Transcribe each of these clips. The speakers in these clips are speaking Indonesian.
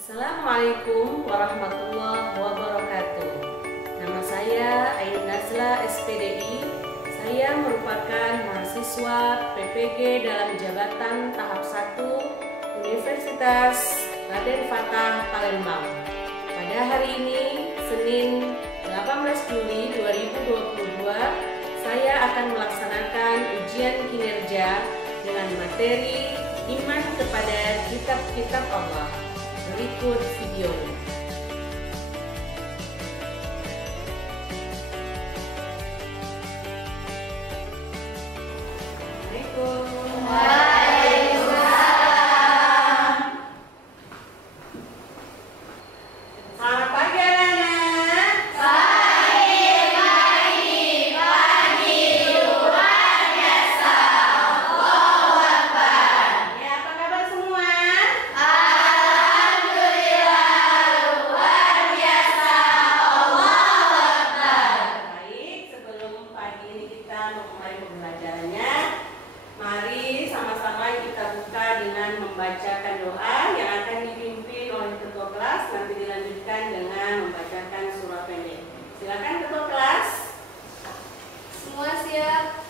Assalamualaikum warahmatullahi wabarakatuh. Nama saya Ainun Nazla SPDI. Saya merupakan mahasiswa PPG dalam jabatan tahap 1 Universitas Raden Fatah Palembang. Pada hari ini, Senin 18 Juli 2022, saya akan melaksanakan ujian kinerja dengan materi iman kepada kitab-kitab Allah. Berikut videonya. Membacakan doa yang akan dipimpin oleh ketua kelas, nanti dilanjutkan dengan membacakan surah pendek. Silakan ketua kelas. Semua siap?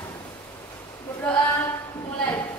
Berdoa mulai.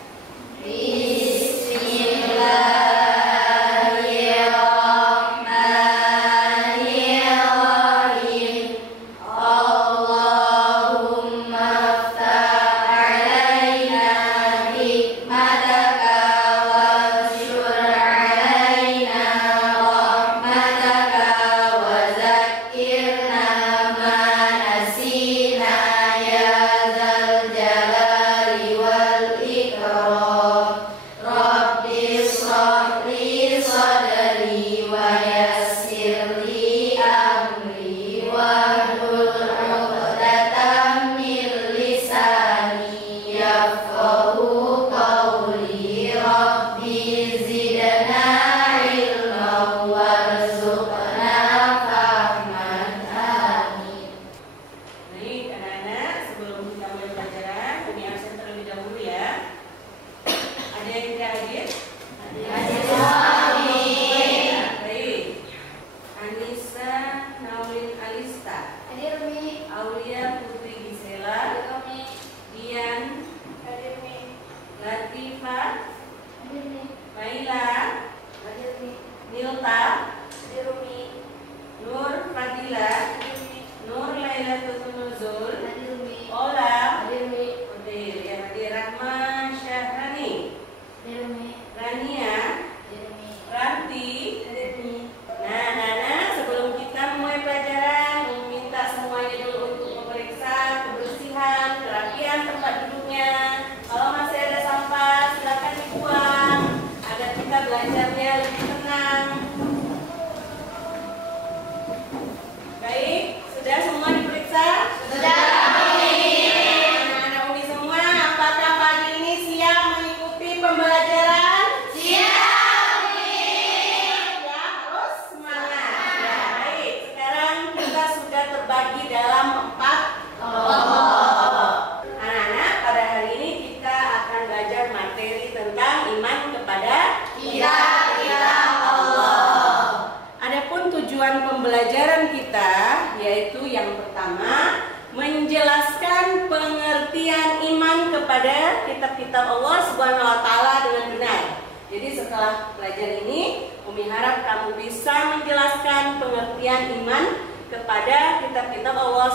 Pembelajaran kita yaitu yang pertama, menjelaskan pengertian iman kepada kitab-kitab Allah Subhanahu wa taala dengan benar. Jadi setelah belajar ini, Umi harap kamu bisa menjelaskan pengertian iman kepada kitab-kitab Allah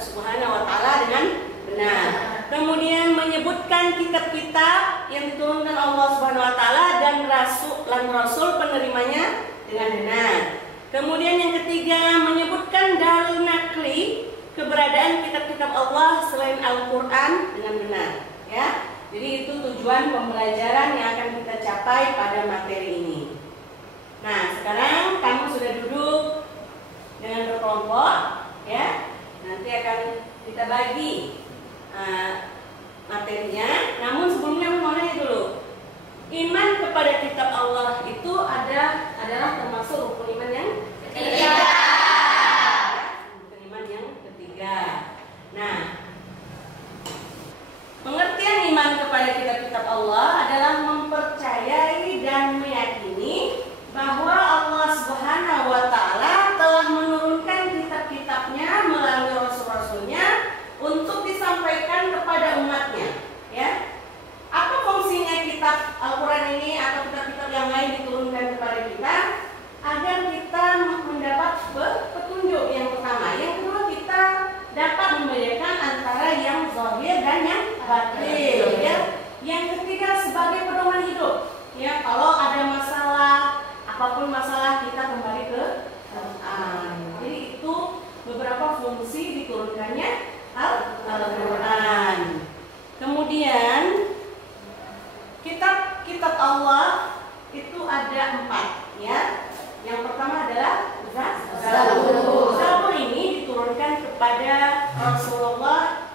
Subhanahu wa taala dengan benar. Kemudian menyebutkan kitab-kitab yang diturunkan Allah Subhanahu wa taala dan rasul penerimanya dengan benar. Kemudian yang ketiga, menyebutkan dalil nakli, keberadaan kitab-kitab Allah selain Al-Quran dengan benar. Ya, jadi itu tujuan pembelajaran yang akan kita capai pada materi ini. Nah, sekarang kamu sudah duduk dengan berkelompok, ya. Nanti akan kita bagi materinya. Namun sebelumnya mau nanya dulu. Iman kepada kitab Allah itu adalah termasuk rukun iman yang ketiga. Rukun iman yang ketiga. Nah, pengertian iman kepada kitab-kitab Allah adalah mempercayai dan meyakini petunjuk yang pertama. Yang kedua, kita dapat membedakan antara yang zahir dan yang batin. Ya. Yang ketiga, sebagai pedoman hidup. Ya, kalau ada masalah, apapun masalah, kita kembali ke Al-Quran. Jadi itu beberapa fungsi diturunkannya Al-Quran. Kemudian kitab Allah itu ada 4, ya. Yang pertama adalah Zabur. Zabur ini diturunkan kepada Rasulullah,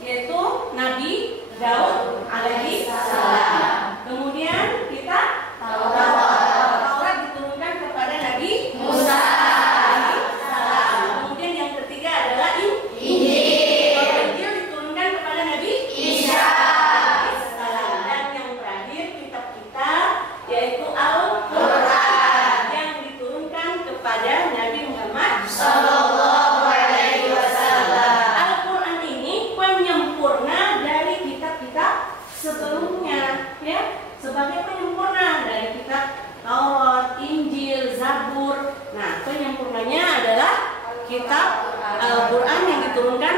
yaitu Nabi Daud alaihi salam. Kemudian kita Taurat diturunkan kepada Nabi Musa alaihi salam. Kemudian yang ketiga adalah Injil. Injil diturunkan kepada Nabi Isa alaihi salam. Dan yang terakhir kitab-kitab yaitu Al-Quran yang diturunkan kepada Nabi Muhammad sallallahu alaihi wasallam. Al-Quran ini penyempurna dari kitab-kitab sebelumnya, ya, sebagai penyempurna dari kitab Taurat, Injil, Zabur. Nah, penyempurnanya adalah kitab Al-Quran yang diturunkan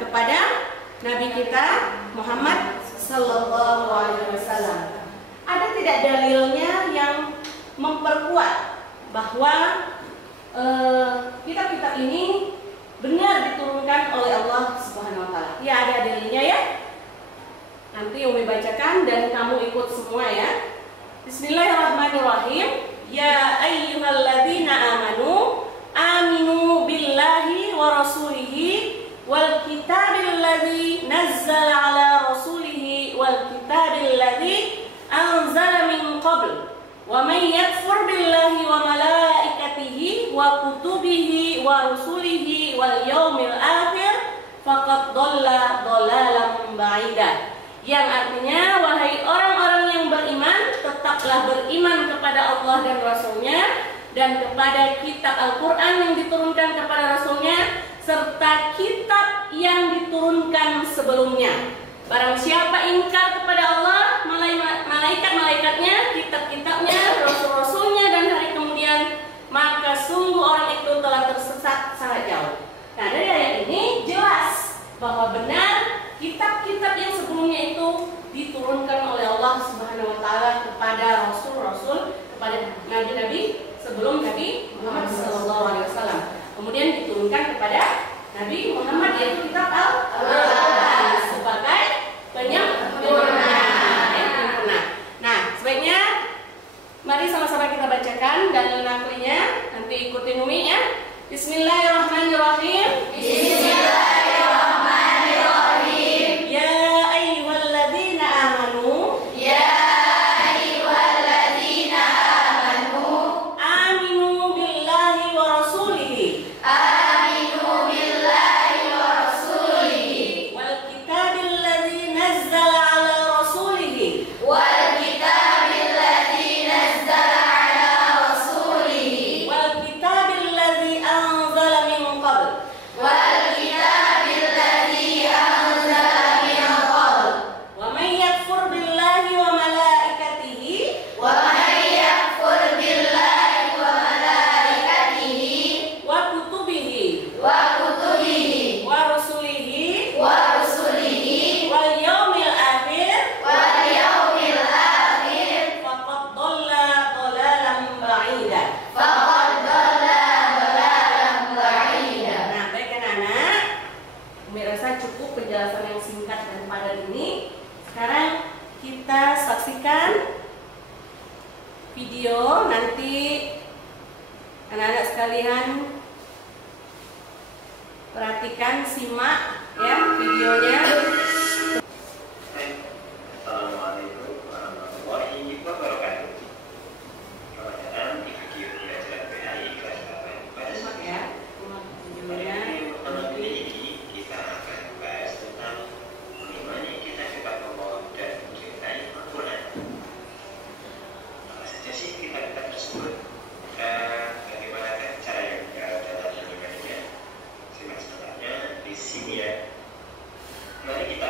kepada Nabi kita Muhammad sallallahu alaihi wasallam. Ada tidak dalilnya yang memperkuat bahwa kitab-kitab ini benar diturunkan oleh Allah Subhanahu wa taala? Ya, ada dalilnya, ya. Nanti Umi bacakan dan kamu ikut semua, ya. Bismillahirrahmanirrahim. Ya ayyuhalladzina amanu aminu billahi wa rasulihi wal kitabil ladzi nazzala ala rasulihi wal kitabil ladzi anzala min qabl wa man yakfur billahi wa malaikatihi wa kutubihi wa rusulihi wal yaumil akhir faqad dhalla dhalalan ba'ida. Yang artinya, wahai orang-orang yang beriman, tetaplah beriman kepada Allah dan Rasul-Nya dan kepada kitab Al-Quran yang diturunkan kepada Rasul-Nya serta kitab yang diturunkan sebelumnya. Barang siapa ingkar kepada Allah, malaikat-malaikatnya, kitab-kitabnya, Rasul-Rasulnya dan hari kemudian, maka sungguh orang itu telah tersesat sangat jauh. Nah, dari ayat ini jelas bahwa benar kitab-kitab yang sebelumnya itu diturunkan oleh Allah Subhanahu wa taala kepada rasul-rasul, kepada nabi-nabi sebelum Nabi Muhammad sallallahu alaihi wasallam. Kemudian diturunkan kepada Nabi Muhammad, yaitu kitab Al-Quran sebagai penyempurna. Nah, sebaiknya mari sama-sama kita bacakan dalil naklinya. Nanti ikutin Umi, ya. Bismillahirrahmanirrahim. Video nanti anak-anak sekalian perhatikan, simak, ya, videonya. Assalamualaikum warahmatullahi wabarakatuh. Selamat datang di video pelajaran PAI kelas 8 ya. Pertama kali ini kita akan membahas tentang bagaimana kita dapat membawa dan mencintai Al-Quran. Sih kitab-kitab tersebut, bagaimana cara yang dalam mendengarnya? Simak sebenarnya di sini, ya. Mari kita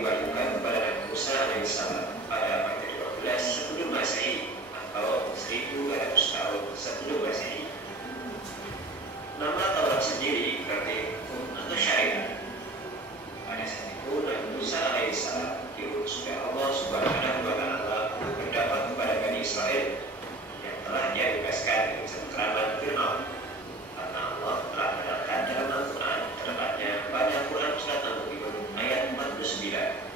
diwahyukan kepada Nabi Musa alaihissalam pada abad ke-12 sebelum Masehi atau 1200 tahun sebelum Masehi. Nama Taurat sendiri berarti hukum atau syariat. Pada saat itu Nabi Musa alaihissalam diutus oleh Allah Subhanahu wa Ta'ala untuk berdakwah kepada Bani Israel yang telah dia bebaskan dari cengkraman Fir'aun. Karena Allah telah menerangkan dalam Al-Quran, tepatnya pada Quran Surat Al-Mu'minun ayat 49.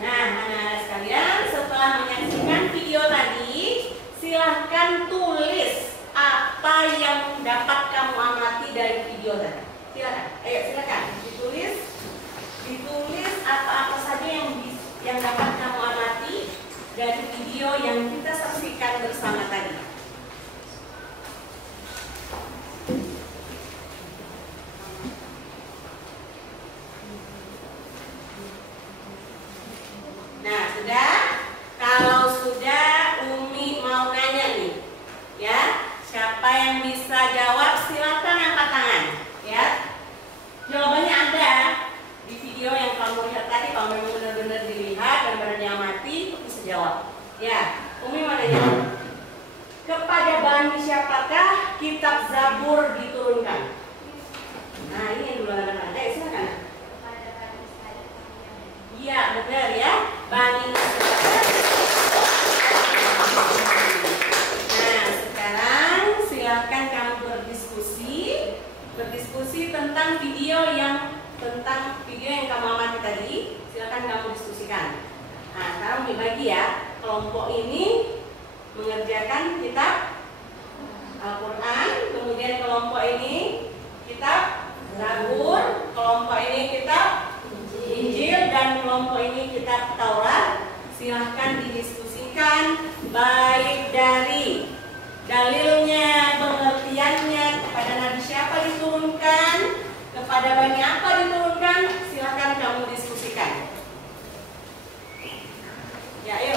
Nah, anak-anak sekalian, setelah menyaksikan video tadi, silahkan tulis apa yang dapat kamu amati dari video tadi. Silakan, ayo silakan ditulis apa-apa saja yang dapat kamu amati dari video yang kita saksikan bersama tadi. Nah, sudah? Kalau sudah, Umi mau nanya nih, ya. Siapa yang bisa jawab silakan angkat tangan, ya. Jawabannya ada di video yang kamu lihat tadi. Kalau memang benar-benar dilihat dan benar diamati, bisa jawab. Ya, Umi mau nanya. Kepada Bani siapakah kitab Zabur diturunkan? Nah, ini yang dulu anak-anak. Silakan. Iya, benar ya. Bani Israil. Nah, sekarang silakan kamu berdiskusi tentang video yang kamu amati tadi. Silakan kamu diskusikan. Nah, sekarang dibagi ya. Kelompok ini mengerjakan kitab Al-Quran, kemudian kelompok ini kitab Zabur, kelompok ini kitab Injil, dan kelompok ini kitab Taurat. Silahkan didiskusikan baik dari dalilnya, pengertiannya, kepada Nabi siapa diturunkan, kepada Bani apa diturunkan. Silahkan kamu diskusikan. Ya, ayo.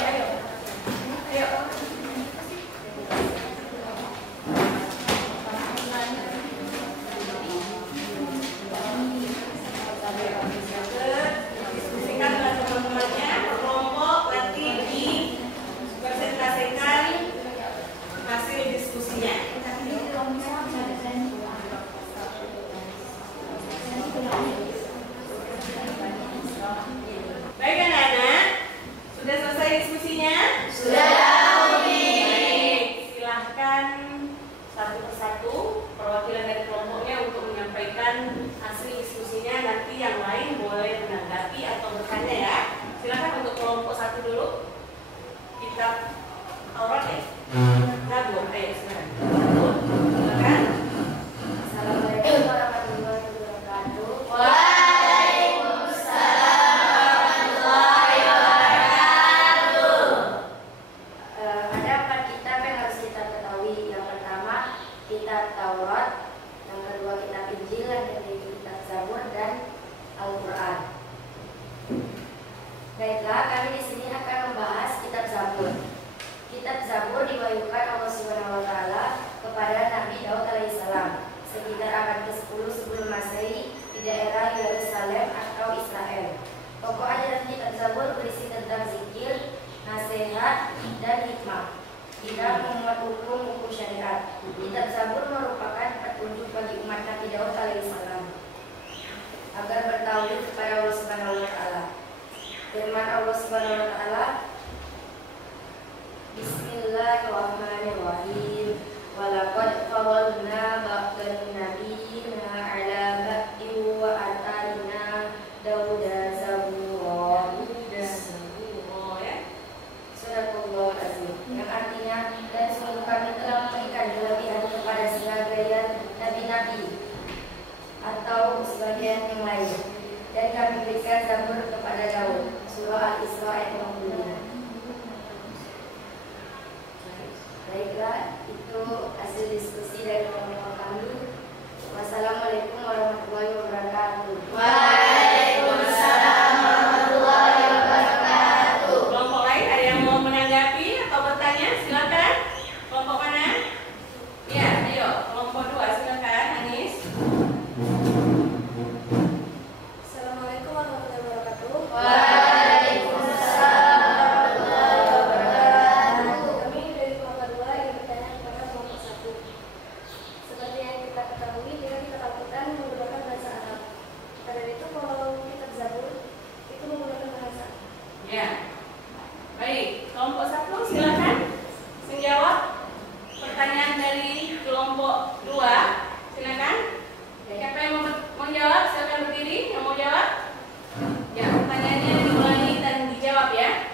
Diskusikan dengan teman-temannya, kelompok, nanti dipresentasikan hasil diskusinya. Baik anak-anak, sudah selesai diskusinya? Sudah. Baik, silahkan satu persatu perwakilan dari kelompoknya untuk menyampaikan hasil diskusinya. Nanti yang lain boleh menanggapi atau bertanya ya. Silahkan untuk kelompok satu dulu. Kitab Taurat ya? Zabur, ayo silakan. Silakan. Assalamualaikum warahmatullahi wabarakatuh. Ada 4 kitab yang harus kita ketahui. Yang pertama kitab Taurat, yang kedua kitab Injil, yang ketiga kitab Zabur dan Al-Quran. Baiklah, kami di sini akan membahas kitab Zabur. Kitab Zabur diwahyukan Allah Subhanahu wa Ta'ala kepada Nabi Daud alaihissalam sekitar abad ke-10 sebelum Masehi di daerah Yerusalem atau Israel. Pokok ajaran kitab Zabur berisi tentang zikir, nasihat, dan hikmah. Tidak memuat hukum syariat. Kitab Zabur merupakan petunjuk bagi umat Nabi Daud alaihissalam agar bertauhid kepada Allah Subhanahu wa Ta'ala. Firman Allah Subhanahu wa Ta'ala, Bismillahirrahmanirrahim. Walaqad fawalna ba'dan nabiyina ala ba'di wa atarina Dauda Zabura. Sadaqallahu azim. Yang artinya, dan sungguh kami telah memberikan kelebihan kepada sebagian nabi-nabi atau sebagian yang lain, dan kami berikan Zabur kepada Daud. Surah Al-Isra ayat 25. Baiklah, itu hasil diskusi dari kelompok kami. Wassalamualaikum warahmatullahi wabarakatuh. Waalaikumsalam warahmatullahi wabarakatuh. Kelompok lain ada yang mau menanggapi atau bertanya? Silakan. Kelompok mana? Ya, ayo. Kelompok 2 silakan, Anis. Assalamualaikum warahmatullahi wabarakatuh. Ya. Baik, kelompok 1 silakan menjawab pertanyaan dari kelompok 2. Silakan. Siapa yang mau jawab? Silakan berdiri. Yang mau jawab? Ya, pertanyaannya diulangi dan dijawab ya.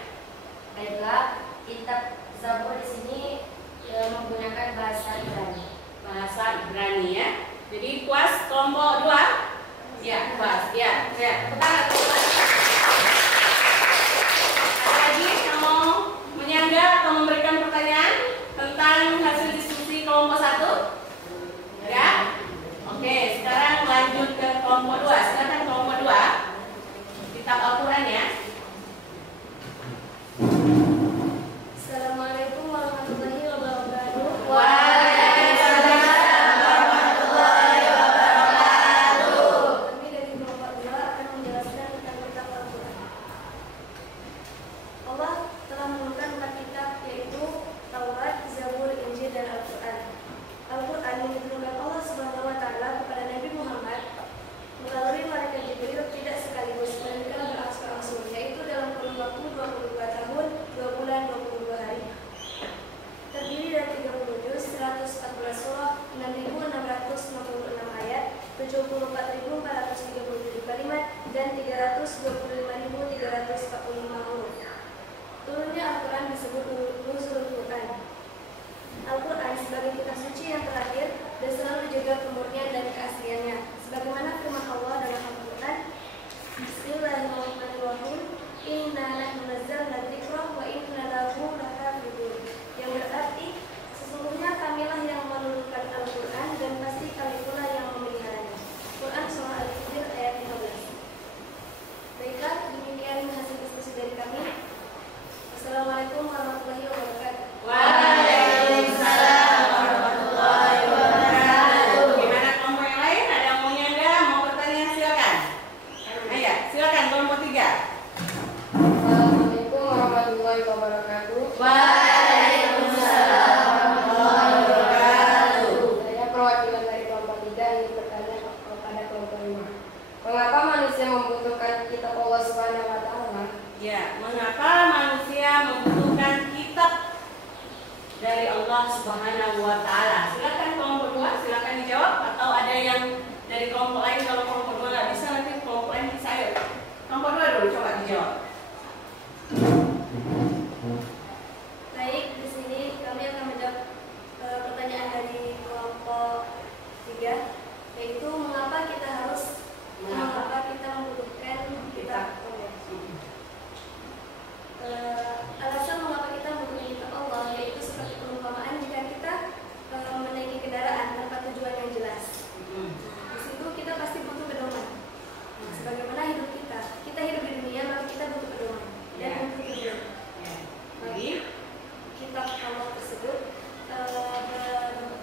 Baiklah, kitab Zabur di sini menggunakan bahasa Ibrani. Bahasa Ibrani ya. Jadi puas kelompok 2? Ya, puas. Ya, ya. Ada lagi yang mau menyanggah atau memberikan pertanyaan tentang hasil diskusi kelompok 1? Ya? Oke, sekarang lanjut ke kelompok 2. Silakan kelompok 2. Kitab Al-Quran ya. Assalamualaikum warahmatullahi wabarakatuh. Waalaikumsalam warahmatullahi wabarakatuh. Kami dari kelompok 2 akan menjelaskan tentang kitab Al-Quran. Allah telah menurunkan 4 kitab, yaitu Taurat, Zabur, Injil, dan Al-Quran. Al-Quran yang diturunkan Allah Subhanahu wa Ta'ala kepada Nabi Muhammad melalui malaikat Jibril tidak sekaligus, melainkan berangsur-angsur, yaitu dalam kurun waktu 22 tahun, 2 bulan, 22 hari. Terdiri dari 30 juz, 114 surah, 6.666 ayat, 74.437 kalimat, dan 325.345 huruf. Turunnya Al-Quran disebut Nuzul Quran. Al-Quran sebagai kitab suci yang terakhir dan selalu dijaga kemurnian dan keasliannya. Sebagaimana firman Allah dalam Al-Quran, Bismillahirrahmanirrahim, Inna nahnu nazzalna dzikra wa inna lahu lahafidun. Yang berarti sesungguhnya kamilah yang menurunkan Al-Quran dan pasti kami pula yang memeliharanya. Quran surah Al-Hijr ayat 15. Baiklah, demikian hasil diskusi dari kami. Assalamualaikum warahmatullahi wabarakatuh. Waalaikumsalam warahmatullahi wabarakatuh. Gimana kelompok yang lain? Ada yang mau nyanggah, mau bertanya? Silakan. Ayo, silakan kelompok 3. Assalamualaikum warahmatullahi wabarakatuh. Waalaikumsalam warahmatullahi wabarakatuh. Saya perwakilan dari kelompok 3 ingin bertanya kepada kelompok 5. Mengapa manusia membutuhkan kitab Allah Subhanahu wa Ta'ala? Ya, mengapa manusia membutuhkan kitab dari Allah Subhanahu wa Ta'ala? Silakan kelompok 2, silakan dijawab, atau ada yang dari kelompok lain. Kalau kelompok 2 nggak bisa, nanti kelompok lain bisa. Ayo, kelompok 2 dulu coba dijawab. Baik, di sini kami akan menjawab pertanyaan dari kelompok 3, yaitu mengapa kita membutuhkan kitab Allah. Alasan mengapa kita membutuhkan kitab Allah yaitu seperti perumpamaan jika kita menaiki kendaraan tanpa tujuan yang jelas. Di situ kita pasti butuh pedoman. Sebagaimana hidup kita hidup di dunia, maka kita butuh pedoman dan butuh tujuan. Jadi Kitab Allah tersebut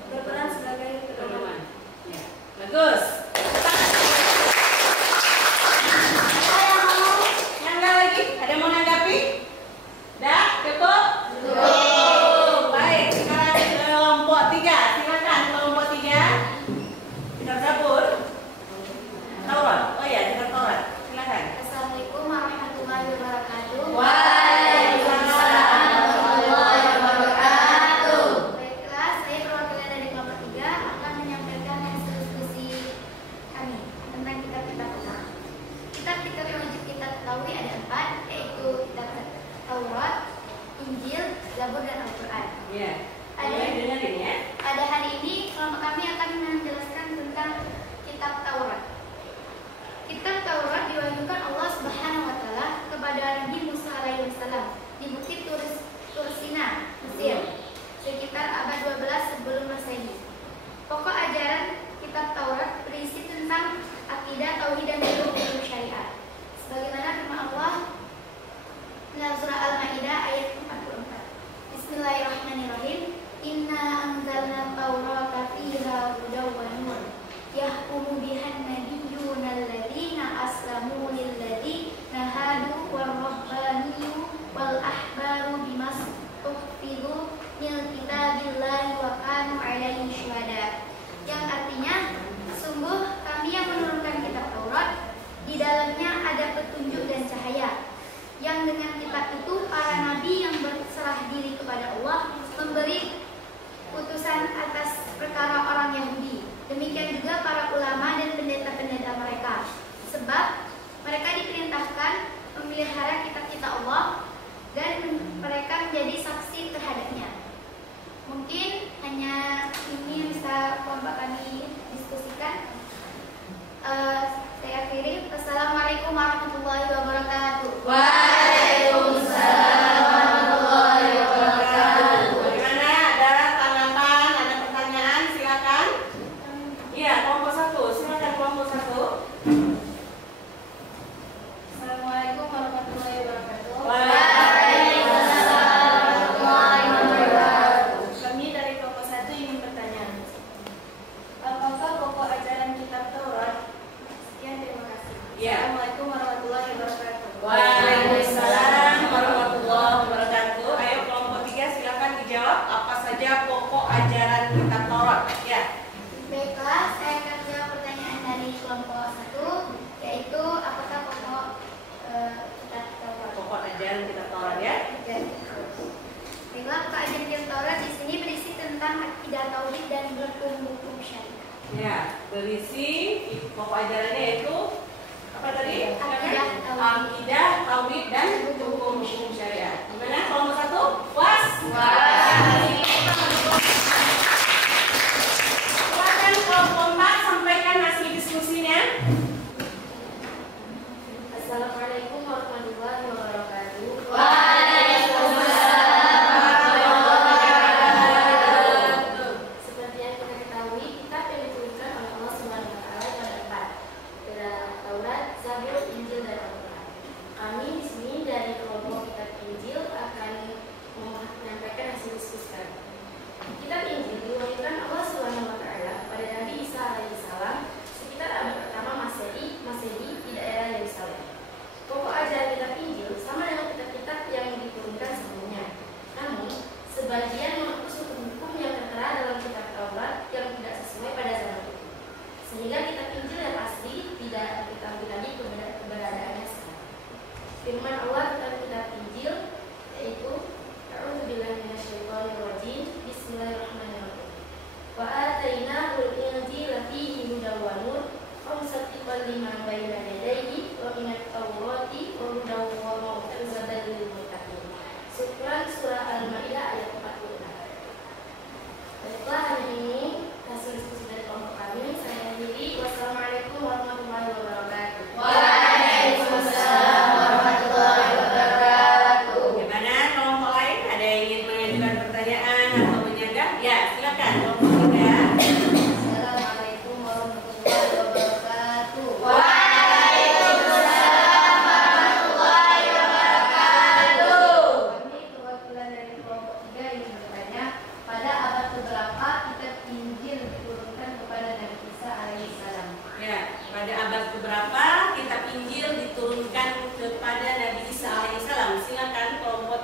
berperan sebagai pedoman. ya, bagus. Nyanggah lagi? Ada yang mau nanggapi? Dah, cukup? Cukup. Baik, sekarang kelompok 3. Silakan kelompok 3. Kitab Zabur. Taurat. Oh ya, kitab Taurat. Silakan. Assalamualaikum warahmatullahi wabarakatuh. Waalaikumsalam warahmatullahi wabarakatuh. Baiklah, saya perwakilan dari kelompok 3 akan menyampaikan hasil diskusi kami tentang kitab-kitab Allah. Kitab-kitab yang wajib kita ketahui ada 4, yaitu kitab Taurat, Injil, Zabur, dan Al-Quran. Ya. Mulai dengerin ya. Pada hari ini kelompok kami akan menjelaskan tentang kitab Taurat. Kitab Taurat diwahyukan Allah Subhanahu wa Ta'ala kepada Nabi Musa alaihissalam di Bukit Tursina, Mesir, sekitar abad 12 sebelum Masehi. Pokok ajaran kitab Taurat berisi tentang akidah, tauhid, dan hukum syariat. Sebagaimana firman Allah dalam surah Al-Maidah ayat 44. Bismillahirrahmanirrahim. Inna anzalna Taurata fiha hudaw wa nur. Yahkumu bihan nabiyyuna alladzina aslamu lilladzina hadu warrahbaniyyu wal ahbaru bimas tuhfidu min kitabillahi wa kanu alaihi syuhada. Yang artinya, sungguh kami yang menurunkan kitab Taurat, di dalamnya ada petunjuk dan cahaya. yang dengan kitab itu para nabi yang berserah diri kepada Allah memberi putusan atas perkara orang Yahudi. Demikian juga para ulama dan pendeta-pendeta mereka. Sebab mereka diperintahkan memelihara kitab-kitab Allah dan mereka menjadi saksi terhadapnya. Mungkin hanya ini yang bisa kelompok kami diskusikan. Saya akhiri. Assalamualaikum warahmatullahi wabarakatuh. Waalaikumsalam warahmatullahi wabarakatuh. Bagaimana? Ada tanggapan, ada pertanyaan? Silakan. Iya, kelompok 1. Silakan kelompok 1. Assalamualaikum warahmatullahi wabarakatuh. Waalaikumsalam warahmatullahi wabarakatuh. Kami dari kelompok 1 ingin bertanya, apakah pokok ajaran kitab Taurat? Sekian, terima kasih. Iya. Assalamualaikum warahmatullahi wabarakatuh. Waalaikumsalam warahmatullahi wabarakatuh. Ayo kelompok 3 silakan dijawab apa saja pokok ajaran kitab Taurat. Ya. Baiklah, saya akan jawab pertanyaan dari kelompok 1, yaitu apakah pokok kitab Taurat? Pokok ajaran kitab Taurat ya. Baiklah, pokok ajaran kitab Taurat di sini berisi tentang akidah tauhid dan hukum-hukum syariat. Ya, berisi pokok ajarannya yaitu apa tadi? Akidah, tauhid dan hukum syariat. Gimana kelompok 1? Was. Silakan kelompok 4 sampaikan hasil diskusinya. Assalamualaikum warahmatullahi wabarakatuh. Seperti yang kita ketahui, kitab yang diturunkan oleh Allah Subhanahu wa taala ada 4. Ada Taurat, Zabur, Injil, dan Al-Qur'an. Kami di sini dari kelompok kitab Injil akan menyampaikan hasil diskusi kami. Kitab Injil diwahyukan Allah Subhanahu wa taala pada Nabi Isa alaihissalam sekitar abad pertama Masehi di daerah Yerusalem. Pokok ajaran kitab Injil sama dengan kitab-kitab yang diturunkan sebelumnya. Namun, sebagian menghapus hukum-hukum yang tertera dalam kitab Taurat yang tidak sesuai pada zaman itu. Sehingga kitab Injil yang asli tidak diketahui lagi keberadaannya sekarang. Firman Allah dalam kitab Injil yaitu A'udzubillahi minasyaitonirrajim. Bismillahirrahmanirrahim. Wa atainahul injila fihi hudan wa nur musaddiqan lima bayna yadayhi wa minat tawrati wa hudan wa mau'izatan lil muttaqin. Surah Al-Maidah ayat 46. Baiklah, hari ini hasil diskusi dari kelompok kami saya akhiri. Wassalamualaikum warahmatullahi wabarakatuh. Waalaikumsalam warahmatullahi wabarakatuh. Gimana kelompok lain? Ada yang ingin mengajukan pertanyaan atau menyanggah? Ya, silakan kelompok 3. Assalamualaikum warahmatullahi wabarakatuh. Waalaikumsalam warahmatullahi wabarakatuh. Kami perwakilan dari kelompok 3 ingin bertanya, pada abad keberapa kitab Injil diturunkan kepada Nabi Isa alaihissalam? Ya, pada abad keberapa kitab Injil diturunkan kepada Nabi Isa alaihissalam? Silakan kelompok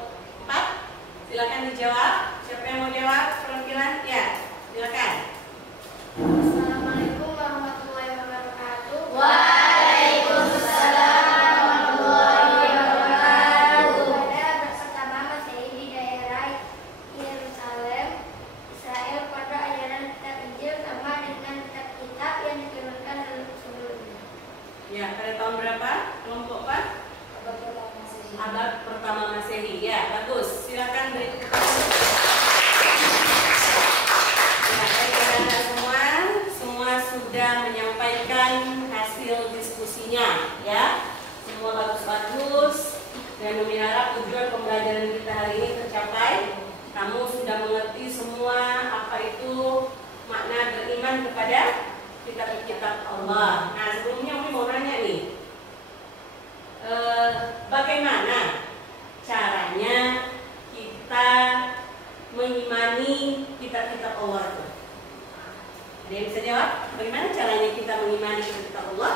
4. Silakan dijawab. Siapa yang mau jawab? Perwakilan? Ya, silakan. Assalamualaikum warahmatullahi wabarakatuh. Waalaikumsalam warahmatullahi wabarakatuh. Pada abad pertama Masehi di daerah Yerusalem, Israel pada ajaran kitab Injil sama dengan kitab-kitab yang diturunkan sebelumnya. Ya, pada tahun berapa? Kelompok 4? Abad pertama Masehi. Abad pertama Masehi. Ya, bagus. Silakan beri tepuk tangan. Ya, anak-anak semua sudah menyampaikan hasil diskusinya, ya. Semua bagus-bagus dan kami harap tujuan pembelajaran kita hari ini tercapai. Kamu sudah mengerti semua apa itu makna beriman kepada kitab-kitab Allah. Nah, sebelumnya Umi mau nanya nih. Bagaimana caranya kita mengimani kitab-kitab Allah itu? Ada yang bisa jawab? Bagaimana caranya kita mengimani kitab-kitab Allah?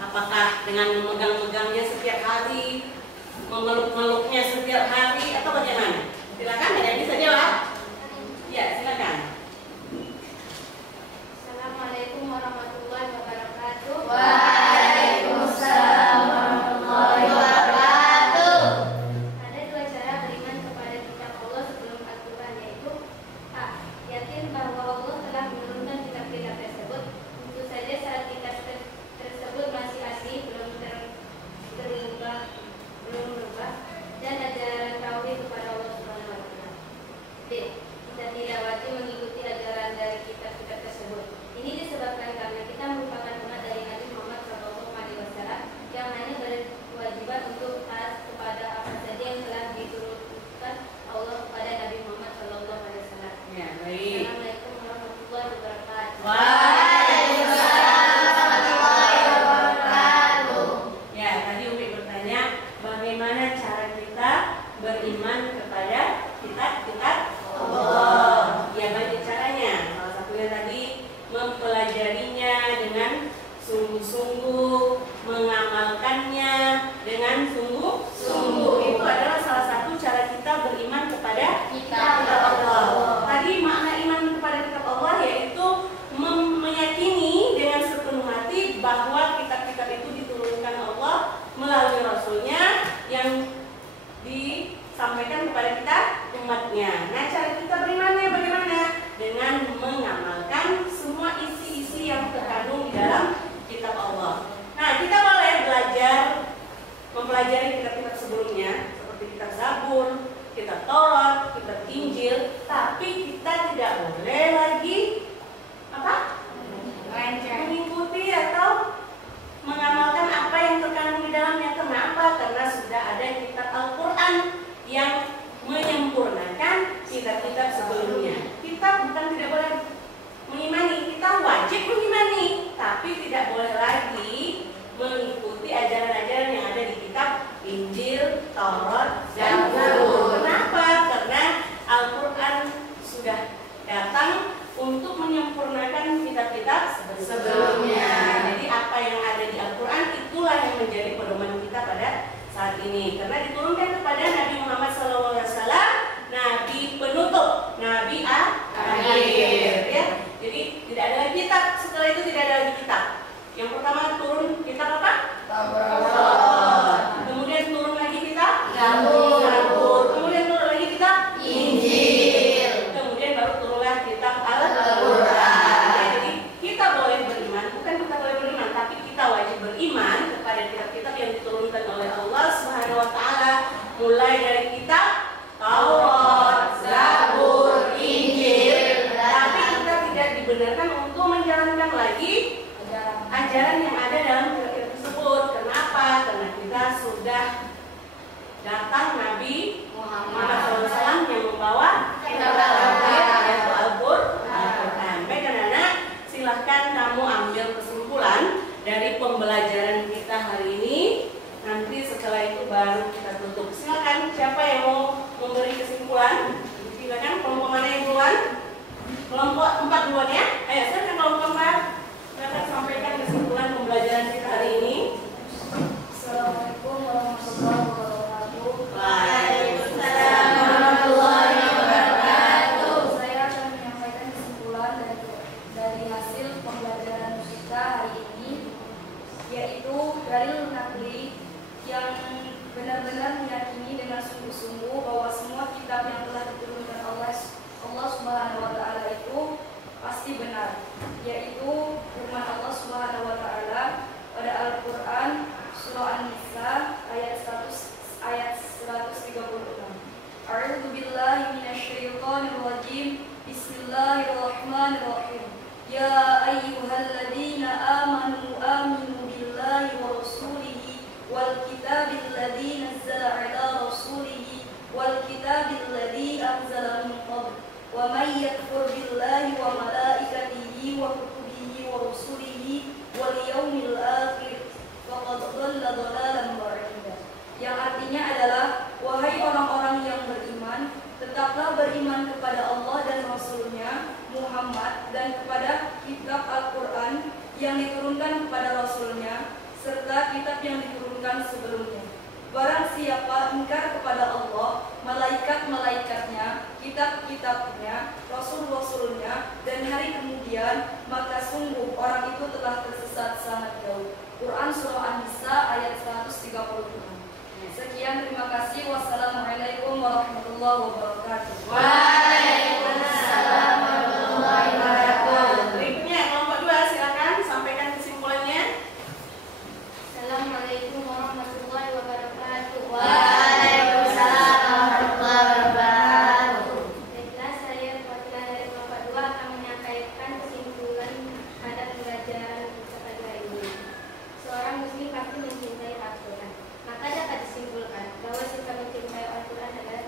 Apakah dengan memegang-megangnya setiap hari, memeluk-meluknya setiap hari, atau bagaimana? Silakan, ada yang bisa jawab? Ya, silakan. Assalamualaikum warahmatullahi wabarakatuh. Waalaikumsalam warahmatullahi wabarakatuh. ini, karena diturunkan kepada Nabi Muhammad SAW, Nabi penutup, Nabi akhir, ya. Jadi tidak ada lagi kitab. Setelah itu tidak ada lagi kitab. Yang pertama turun kitab apa? Taurat. Kemudian turun lagi kitab Zabur. Kemudian turun lagi kitab Injil. Kemudian baru turunlah kitab Al-Quran. Jadi kita boleh beriman, bukan kita boleh beriman, tapi kita wajib beriman kepada kitab-kitab yang diturunkan oleh Allah Subhanahu wa taala, mulai dari kitab Taurat, Zabur, Injil. Tapi kita tidak dibenarkan untuk menjalankan lagi ajaran yang ada dalam kitab tersebut. Kenapa? Karena kita sudah datang Nabi Muhammad SAW yang membawa kitab yaitu Al-Quran. Baik anak-anak, silahkan kamu ambil kesimpulan dari pembelajaran kita hari ini. Nanti setelah itu baru kita tutup. Silakan, siapa yang mau memberi kesimpulan? Silakan, kelompok mana yang duluan? Kelompok 4 duluan ya. Ayo, silakan kelompok 4. Silakan sampaikan kesimpulan pembelajaran kita hari ini. Assalamualaikum warahmatullahi wabarakatuh. Waalaikumsalam warahmatullahi wabarakatuh. Saya akan menyampaikan kesimpulan dari hasil pembelajaran kita hari ini, yaitu dalil nakli yang benar-benar meyakini dengan sungguh-sungguh bahwa semua kitab yang telah diturunkan Allah Subhanahu wa taala itu pasti benar, yaitu firman Allah Subhanahu wa taala pada Al-Qur'an surah An-Nisa ayat 136. A'udzu billahi minasyaitonir rajim. Bismillahirrahmanirrahim. Ya ayyuhalladzina amanu aminu billahi wa rasulihi wal kitabil ladzi nazzala ala rasulihi wal kitabil ladzi anzala min qabl wa may yakfur billahi wa malaikatihi wa kutubihi wa rusulihi wal yaumil akhir faqad dhalla dhalalan ba'ida. Yang artinya adalah, wahai orang-orang yang beriman, tetaplah beriman kepada Allah dan Rasul-Nya Muhammad dan kepada kitab Al-Quran yang diturunkan kepada Rasul-Nya serta kitab yang diturunkan sebelumnya. Barang siapa ingkar kepada Allah, malaikat-malaikatnya, kitab-kitabnya, rasul-rasulnya, dan hari kemudian, maka sungguh orang itu telah tersesat sangat jauh. Quran Surah An-Nisa ayat 136. Sekian, terima kasih. Wassalamualaikum warahmatullahi wabarakatuh. Waalaikumsalam warahmatullahi wabarakatuh. Berikutnya kelompok 2, silakan sampaikan kesimpulannya. Assalamualaikum warahmatullahi wabarakatuh. Waalaikumsalam warahmatullahi wabarakatuh. Baiklah, saya perwakilan dari kelompok 2 akan menyampaikan kesimpulan pada pembelajaran kita pada hari ini. Seorang muslim pasti mencintai Al-Quran. Maka dapat disimpulkan bahwa sikap mencintai Al-Quran adalah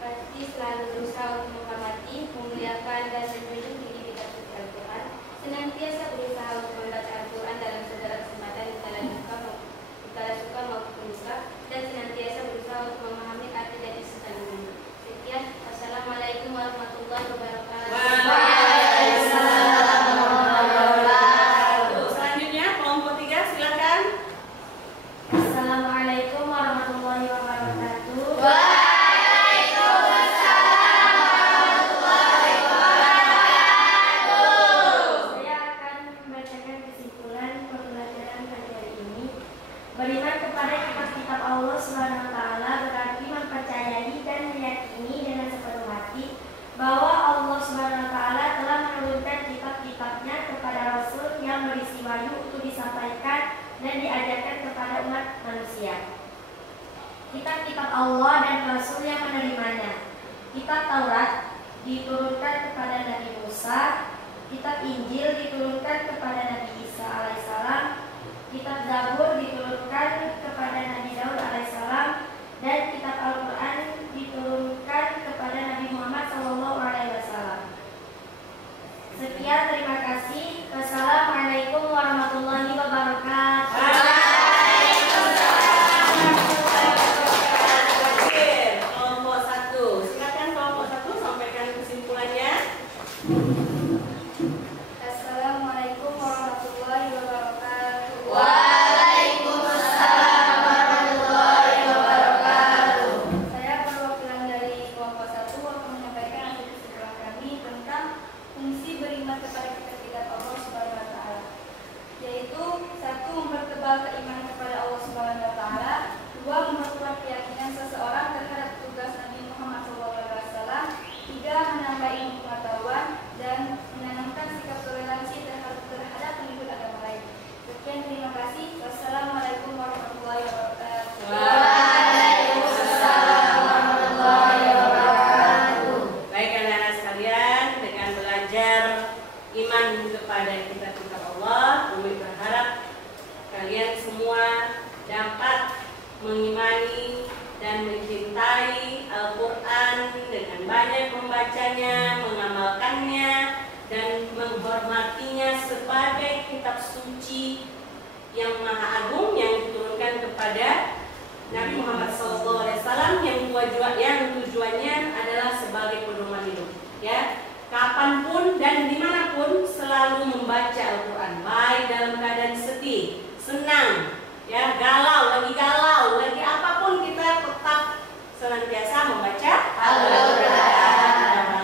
pasti selalu berusaha untuk menghormati, memuliakan, dan menjunjung tinggi kitab suci Al-Quran. Senantiasa berusaha untuk membaca Al-Quran dalam segala kesempatan, dikala suka maupun duka, dan senantiasa berusaha untuk memahami arti dan isi kandungannya. Sekian, wassalamualaikum warahmatullahi wabarakatuh. Waalaikumsalam warahmatullahi wabarakatuh. Selanjutnya kelompok 3, silakan. Assalamualaikum warahmatullahi wabarakatuh. Waalaikumsalam warahmatullahi wabarakatuh. Saya akan membacakan kesimpulan pembelajaran pada hari ini. Beriman kepada kitab-kitab Allah Subhanahu wa taala berarti mempercayai dan meyakini dengan sepenuh hati bahwa Allah Subhanahu wa taala telah menurunkan kitab-kitabnya kepada Rasul yang berisi wahyu untuk disampaikan dan diajarkan kepada umat manusia. Kitab-kitab Allah dan Rasul yang menerimanya. Kitab Taurat diturunkan kepada Nabi Musa, kitab Injil diturunkan kepada Nabi Isa alaihissalam, kitab Zabur diturunkan kepada Nabi Daud alaihissalam, dan kitab Al-Quran diturunkan kepada Nabi Muhammad SAW. Sekian, terima kasih. Wassalamualaikum warahmatullahi wabarakatuh. Kelompok 1, silakan kelompok 1 sampaikan kesimpulannya. Assalamualaikum warahmatullahi wabarakatuh. Waalaikumsalam mengimani dan mencintai Al-Quran dengan banyak membacanya, mengamalkannya, dan menghormatinya sebagai kitab suci yang maha agung yang diturunkan kepada Nabi Muhammad SAW yang tujuannya adalah sebagai pedoman hidup. Ya, kapanpun dan dimanapun selalu membaca Al-Quran, baik dalam keadaan sedih, senang, ya, galau, lagi apapun kita tetap senantiasa membaca Al-Quran.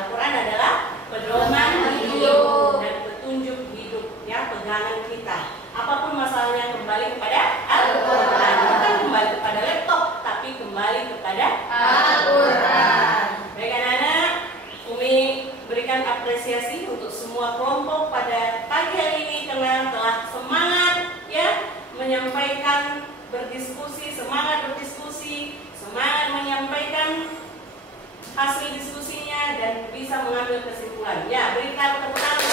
Al-Quran adalah pedoman hidup dan petunjuk hidup, ya, pegangan kita. Apapun masalahnya kembali kepada Al-Quran, bukan kembali kepada laptop, tapi kembali kepada Al-Quran. Baik anak-anak, Umi berikan apresiasi untuk semua kelompok pada pagi hari ini karena telah semangat, ya, menyampaikan semangat berdiskusi, semangat menyampaikan hasil diskusinya dan bisa mengambil kesimpulan. Ya, berikan tepuk tangan.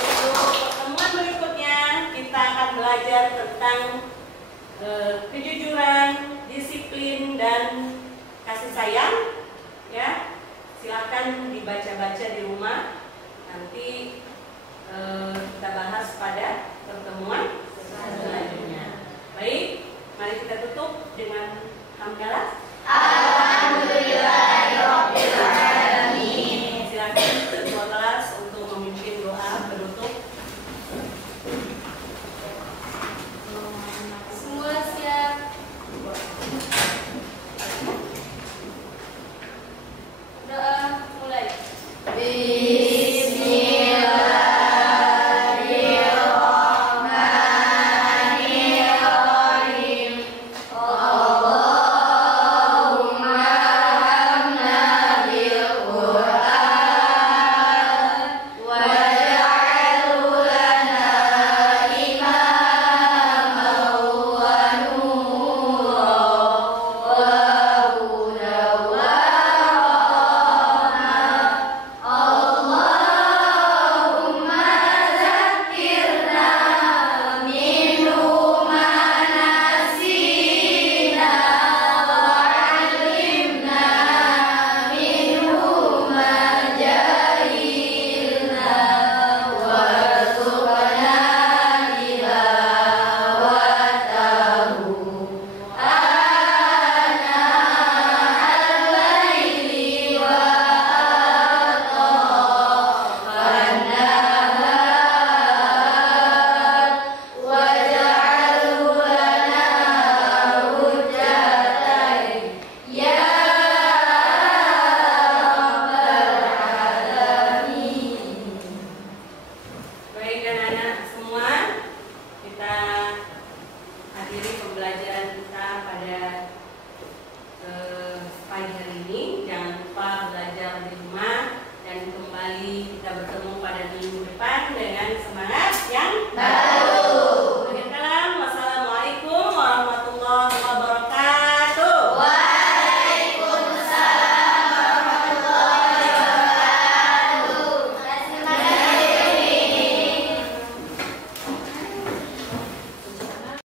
Untuk pertemuan berikutnya kita akan belajar tentang kejujuran, disiplin, dan kasih sayang. Ya, silakan dibaca-baca di rumah. Nanti kita bahas pada